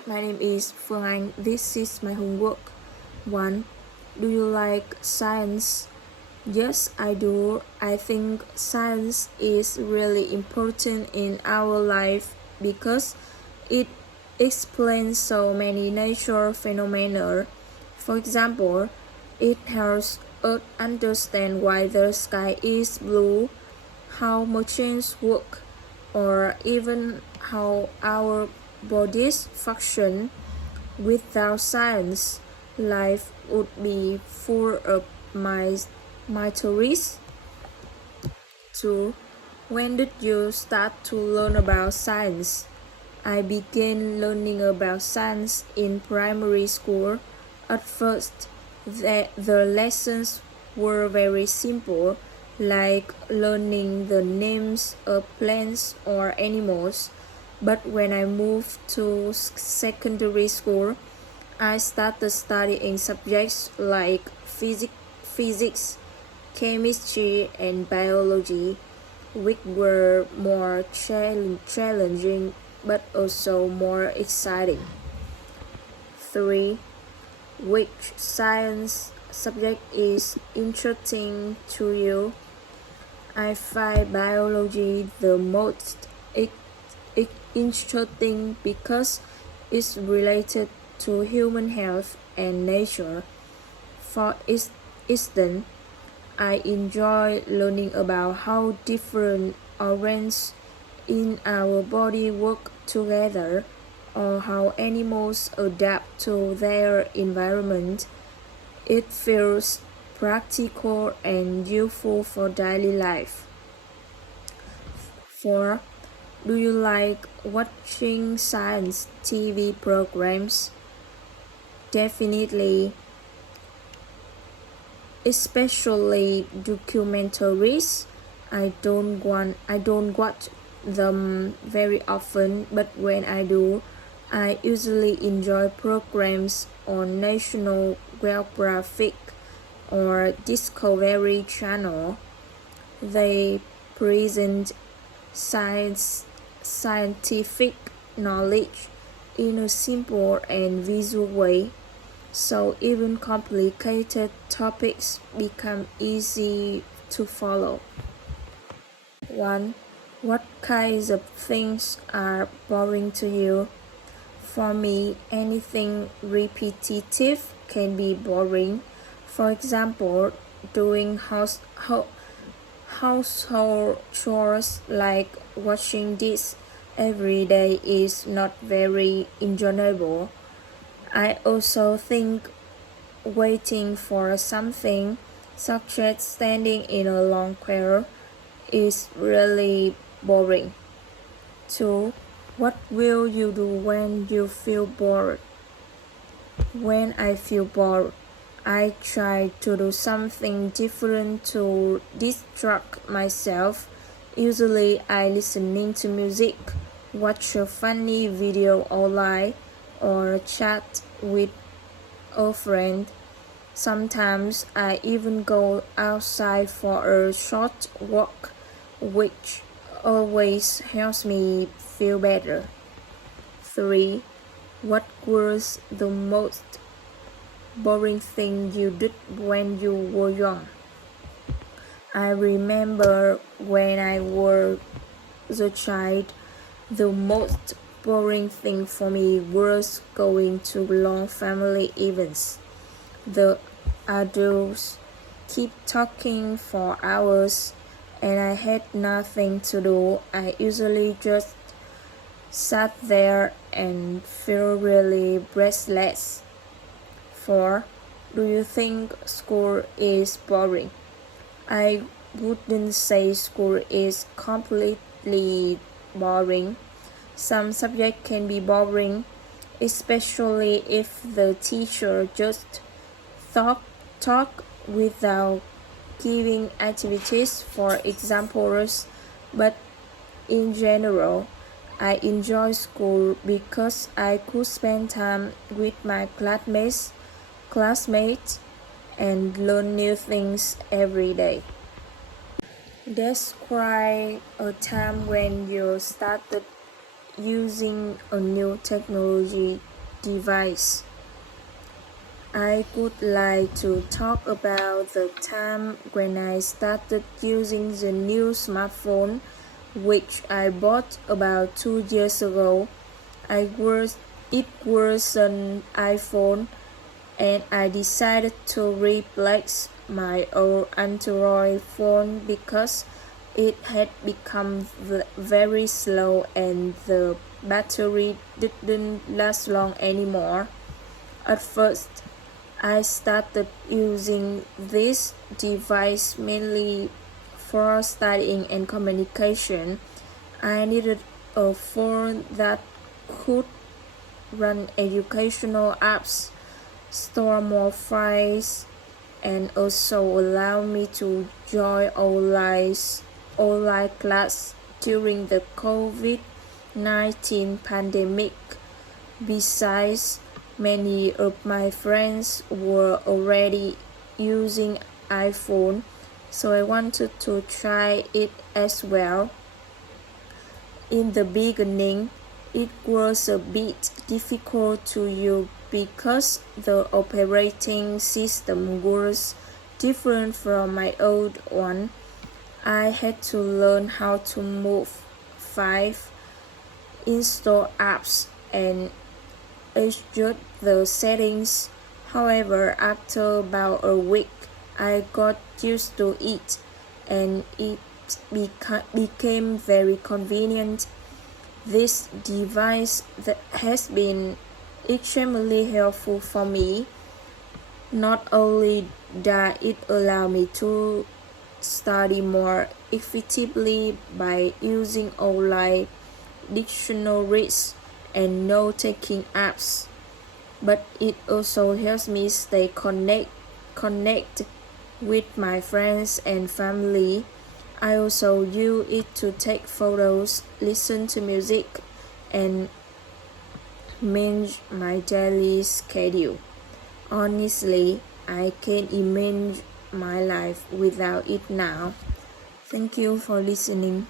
Hi, my name is Phương Anh. This is my homework. 1. Do you like science? Yes, I do. I think science is really important in our life because it explains so many natural phenomena. For example, it helps us understand why the sky is blue, how machines work, or even how our bodies function. Without science, life would be full of mysteries. 2. When did you start to learn about science? I began learning about science in primary school. At first, the lessons were very simple, like learning the names of plants or animals. But when I moved to secondary school, I started studying subjects like physics, chemistry, and biology, which were more challenging but also more exciting. 3. Which science subject is interesting to you? I find biology the most interesting because it's related to human health and nature. For instance, I enjoy learning about how different organs in our body work together, or how animals adapt to their environment. It feels practical and useful for daily life. 4. Do you like watching science TV programs? Definitely, especially documentaries. I don't watch them very often, but when I do, I usually enjoy programs on National Geographic or Discovery Channel. They present scientific knowledge in a simple and visual way, so even complicated topics become easy to follow. 1. What kinds of things are boring to you? For me, anything repetitive can be boring. For example, doing household chores like washing dishes every day is not very enjoyable. I also think waiting for something, such as standing in a long queue, is really boring. 2. What will you do when you feel bored? When I feel bored, I try to do something different to distract myself. Usually I listening to music, watch a funny video online, or chat with a friend. Sometimes I even go outside for a short walk, which always helps me feel better. 3. What was the most boring thing you did when you were young? I remember when I was a child, the most boring thing for me was going to long family events. The adults keep talking for hours and I had nothing to do. I usually just sat there and felt really breathless. 4. Do you think school is boring? I wouldn't say school is completely boring. Some subjects can be boring, especially if the teacher just talk without giving activities for examples, but in general, I enjoy school because I could spend time with my classmates and learn new things every day. Describe a time when you started using a new technology device. I would like to talk about the time when I started using the new smartphone, which I bought about 2 years ago. It was an iPhone, and I decided to replace my old Android phone because it had become very slow and the battery didn't last long anymore. At first, I started using this device mainly for studying and communication. I needed a phone that could run educational apps, store more files, and also allow me to join online class during the COVID-19 pandemic. Besides, many of my friends were already using iPhone, so I wanted to try it as well. In the beginning, it was a bit difficult to use because the operating system was different from my old one. I had to learn how to move files, install apps, and adjust the settings. However, after about a week, I got used to it, and it became very convenient. This device has been extremely helpful for me. Not only does it allow me to study more effectively by using online dictionaries and note-taking apps, but it also helps me stay connected with my friends and family. I also use it to take photos, listen to music, and manage my daily schedule. Honestly, I can't imagine my life without it now. Thank you for listening.